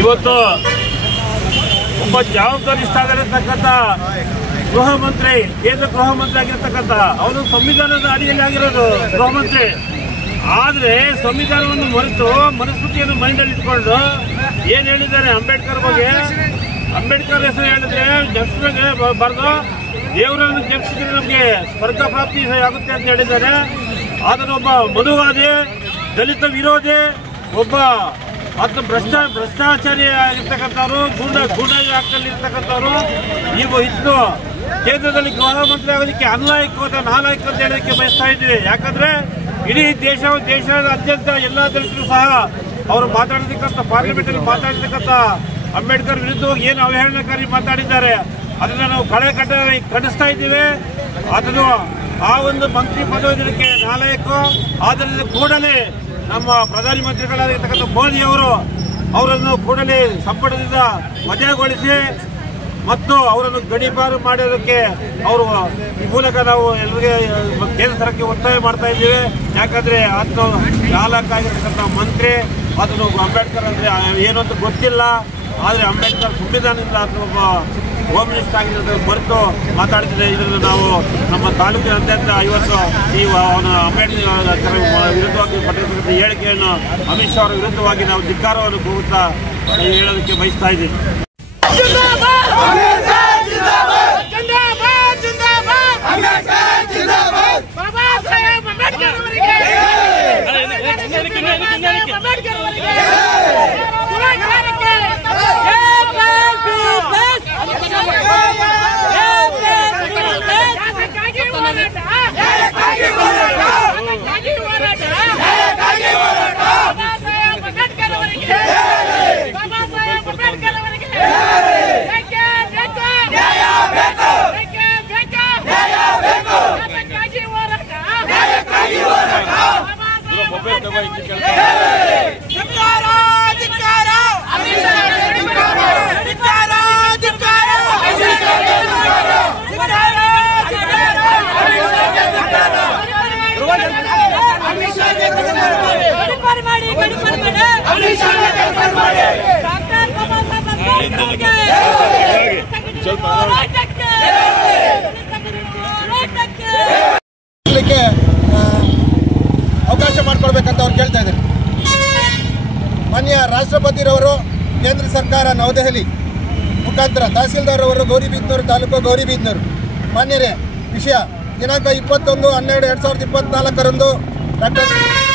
ಇವತ್ತು ಒಬ್ಬ ಜವಾಬ್ದಾರಿ ಸ್ಥಾನದಲ್ಲಿರ್ತಕ್ಕಂಥ ಗೃಹ ಮಂತ್ರಿ, ಕೇಂದ್ರ ಗೃಹ ಮಂತ್ರಿ ಆಗಿರ್ತಕ್ಕಂಥ ಅವನು ಸಂವಿಧಾನದ ಅಡಿಯಲ್ಲಿ ಆಗಿರೋದು ಗೃಹ ಮಂತ್ರಿ. ಆದರೆ ಸಂವಿಧಾನವನ್ನು ಮರೆತು ಮನುಸ್ಮೃತಿಯನ್ನು ಮೈಂಡಲ್ಲಿ ಇಟ್ಕೊಂಡು ಏನು ಹೇಳಿದ್ದಾರೆ ಅಂಬೇಡ್ಕರ್ ಬಗ್ಗೆ, ಅಂಬೇಡ್ಕರ್ ಹೆಸರು ಹೇಳಿದ್ರೆ ಜಪಿಸಿದಾಗ ಬರೆದು ದೇವರನ್ನು ಜಪಿಸಿದ್ರೆ ನಮಗೆ ಸ್ವರ್ಗ ಪ್ರಾಪ್ತಿ ಆಗುತ್ತೆ ಅಂತ ಹೇಳಿದ್ದಾರೆ. ಅದನ್ನು ಒಬ್ಬ ಮನುವಾದಿ, ದಲಿತ ವಿರೋಧಿ, ಒಬ್ಬ ಮತ್ತು ಭ್ರಷ್ಟಾಚಾರಿ ಆಗಿರ್ತಕ್ಕಂಥವ್ರು, ಗೂಂಡಾಗಿರ್ತಕ್ಕಂಥವ್ರು ಇನ್ನು ಕೇಂದ್ರದಲ್ಲಿ ಗೃಹ ಮಂತ್ರಿ ಆಗೋದಕ್ಕೆ ನಾಲಾಯಕ ಅಂತ ಹೇಳೋದಕ್ಕೆ ಬಯಸ್ತಾ ಇದ್ವಿ. ಯಾಕಂದ್ರೆ ಇಡೀ ದೇಶಾದ್ಯಂತ ಎಲ್ಲ ದಲಿತರು ಸಹ ಅವರು ಮಾತಾಡಿರ್ತಕ್ಕಂಥ ಪಾರ್ಲಿಮೆಂಟ್ ಅಲ್ಲಿ ಮಾತಾಡಿರ್ತಕ್ಕಂಥ ಅಂಬೇಡ್ಕರ್ ವಿರುದ್ಧವಾಗಿ ಏನು ಅವಹೇಳನಕಾರಿ ಮಾತಾಡಿದ್ದಾರೆ ಅದನ್ನ ನಾವು ಖಂಡಿಸ್ತಾ ಇದ್ದೀವಿ. ಅದನ್ನು ಆ ಒಂದು ಮಂತ್ರಿ ಪದವಿಗೆ ನಾಲಾಯಕ. ಆದ್ದರಿಂದ ಕೂಡಲೇ ನಮ್ಮ ಪ್ರಧಾನಮಂತ್ರಿಗಳಾಗಿರ್ತಕ್ಕಂಥ ಮೋದಿ ಅವರನ್ನು ಕೂಡಲೇ ಸಂಪುಟದಿಂದ ವಜಾಗೊಳಿಸಿ ಮತ್ತು ಅವರನ್ನು ಗಡೀಪಾರು ಮಾಡೋದಕ್ಕೆ ಈ ಮೂಲಕ ನಾವು ಎಲ್ಲರಿಗೆ ಕೇಂದ್ರ ಸರ್ಕಾರಕ್ಕೆ ಒತ್ತಾಯ ಮಾಡ್ತಾ ಇದ್ದೀವಿ. ಯಾಕಂದ್ರೆ ಅದು ನಾಲ್ಕಾಗಿರ್ತಕ್ಕಂಥ ಮಂತ್ರಿ, ಅದನ್ನು ಅಂಬೇಡ್ಕರ್ ಅಂದ್ರೆ ಏನು ಅಂತ ಗೊತ್ತಿಲ್ಲ. ಆದರೆ ಅಂಬೇಡ್ಕರ್ ಸಂವಿಧಾನದಿಂದ ಒಬ್ಬ ಹೋಮ್ ಮಿನಿಸ್ಟರ್ ಆಗಿರೋದು ಹೊರತು ಮಾತಾಡಿದ್ರೆ ಇದನ್ನು ನಾವು ನಮ್ಮ ತಾಲೂಕಿನಾದ್ಯಂತ ಇವತ್ತು ಅವನ ಅಂಬೇಡ್ಕರ್ ವಿರುದ್ಧವಾಗಿ ಪಟ್ಟಿರ್ತಕ್ಕಂಥ ಹೇಳಿಕೆಯನ್ನು ಅಮಿತ್ ಶಾ ಅವರ ವಿರುದ್ಧವಾಗಿ ನಾವು ಧಿಕ್ಕಾರವನ್ನು ಕೂಗುತ್ತಾ ಹೇಳೋದಕ್ಕೆ ಬಯಸ್ತಾ ಇದ್ದೀವಿ. ಅವಕಾಶ ಮಾಡಿಕೊಡ್ಬೇಕಂತ ಅವ್ರು ಕೇಳ್ತಾ ಇದ್ದಾರೆ. ಮಾನ್ಯ ರಾಷ್ಟ್ರಪತಿರವರು ಕೇಂದ್ರ ಸರ್ಕಾರ ನವದೆಹಲಿ ಮುಖಾಂತರ ತಹಸೀಲ್ದಾರ್ ಅವರು ಗೌರಿಬಿದನೂರು ತಾಲೂಕು ಗೌರಿಬಿದನೂರು ಮಾನ್ಯರೇ ವಿಷಯ ದಿನಾಂಕ 21/12/2024 ಡಾಕ್ಟರ್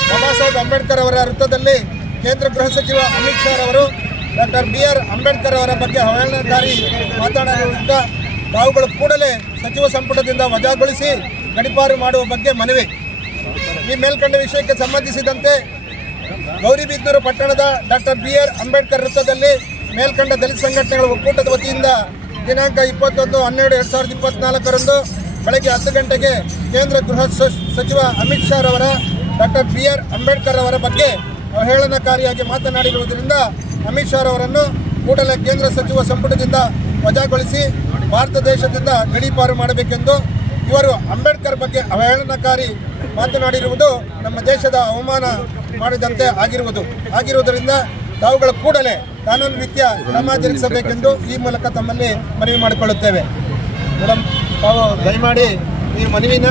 ಬಾಬಾ ಸಾಹೇಬ್ ಅಂಬೇಡ್ಕರ್ ಅವರ ವೃತ್ತದಲ್ಲಿ ಕೇಂದ್ರ ಗೃಹ ಸಚಿವ ಅಮಿತ್ ಶಾ ಅವರು ಡಾಕ್ಟರ್ BR ಅಂಬೇಡ್ಕರ್ ಅವರ ಬಗ್ಗೆ ಅವಹೇಳನಕಾರಿ ಮಾತನಾಡಿರುವುದರಿಂದ ತಾವುಗಳು ಕೂಡಲೇ ಸಚಿವ ಸಂಪುಟದಿಂದ ವಜಾಗೊಳಿಸಿ ಗಡೀಪಾರು ಮಾಡುವ ಬಗ್ಗೆ ಮನವಿ. ಈ ಮೇಲ್ಕಂಡ ವಿಷಯಕ್ಕೆ ಸಂಬಂಧಿಸಿದಂತೆ ಗೌರಿಬಿದನೂರು ಪಟ್ಟಣದ ಡಾಕ್ಟರ್ BR ಅಂಬೇಡ್ಕರ್ ವೃತ್ತದಲ್ಲಿ ಮೇಲ್ಕಂಡ ದಲಿತ ಸಂಘಟನೆಗಳ ಒಕ್ಕೂಟದ ವತಿಯಿಂದ ದಿನಾಂಕ 21/12/2024 ಬೆಳಗ್ಗೆ 10 ಗಂಟೆಗೆ ಕೇಂದ್ರ ಗೃಹ ಸಚಿವ ಅಮಿತ್ ಶಾ ಅವರ ಡಾಕ್ಟರ್ BR ಅಂಬೇಡ್ಕರ್ ಅವರ ಬಗ್ಗೆ ಅವಹೇಳನಕಾರಿಯಾಗಿ ಮಾತನಾಡಿರುವುದರಿಂದ ಅಮಿತ್ ಶಾ ಅವರನ್ನು ಕೂಡಲೇ ಕೇಂದ್ರ ಸಚಿವ ಸಂಪುಟದಿಂದ ವಜಾಗೊಳಿಸಿ ಭಾರತ ದೇಶದಿಂದ ಗಡೀಪಾರು ಮಾಡಬೇಕೆಂದು, ಇವರು ಅಂಬೇಡ್ಕರ್ ಬಗ್ಗೆ ಅವಹೇಳನಕಾರಿ ಮಾತನಾಡಿರುವುದು ನಮ್ಮ ದೇಶದ ಅವಮಾನ ಮಾಡಿದಂತೆ ಆಗಿರುವುದರಿಂದ ತಾವುಗಳ ಕೂಡಲೇ ಕಾನೂನು ರೀತ್ಯ ಕ್ರಮ ಜರುಗಿಸಬೇಕೆಂದು ಈ ಮೂಲಕ ತಮ್ಮಲ್ಲಿ ಮನವಿ ಮಾಡಿಕೊಳ್ಳುತ್ತೇವೆ. ಮೇಡಮ್, ತಾವು ದಯಮಾಡಿ ಈ ಮನವಿನ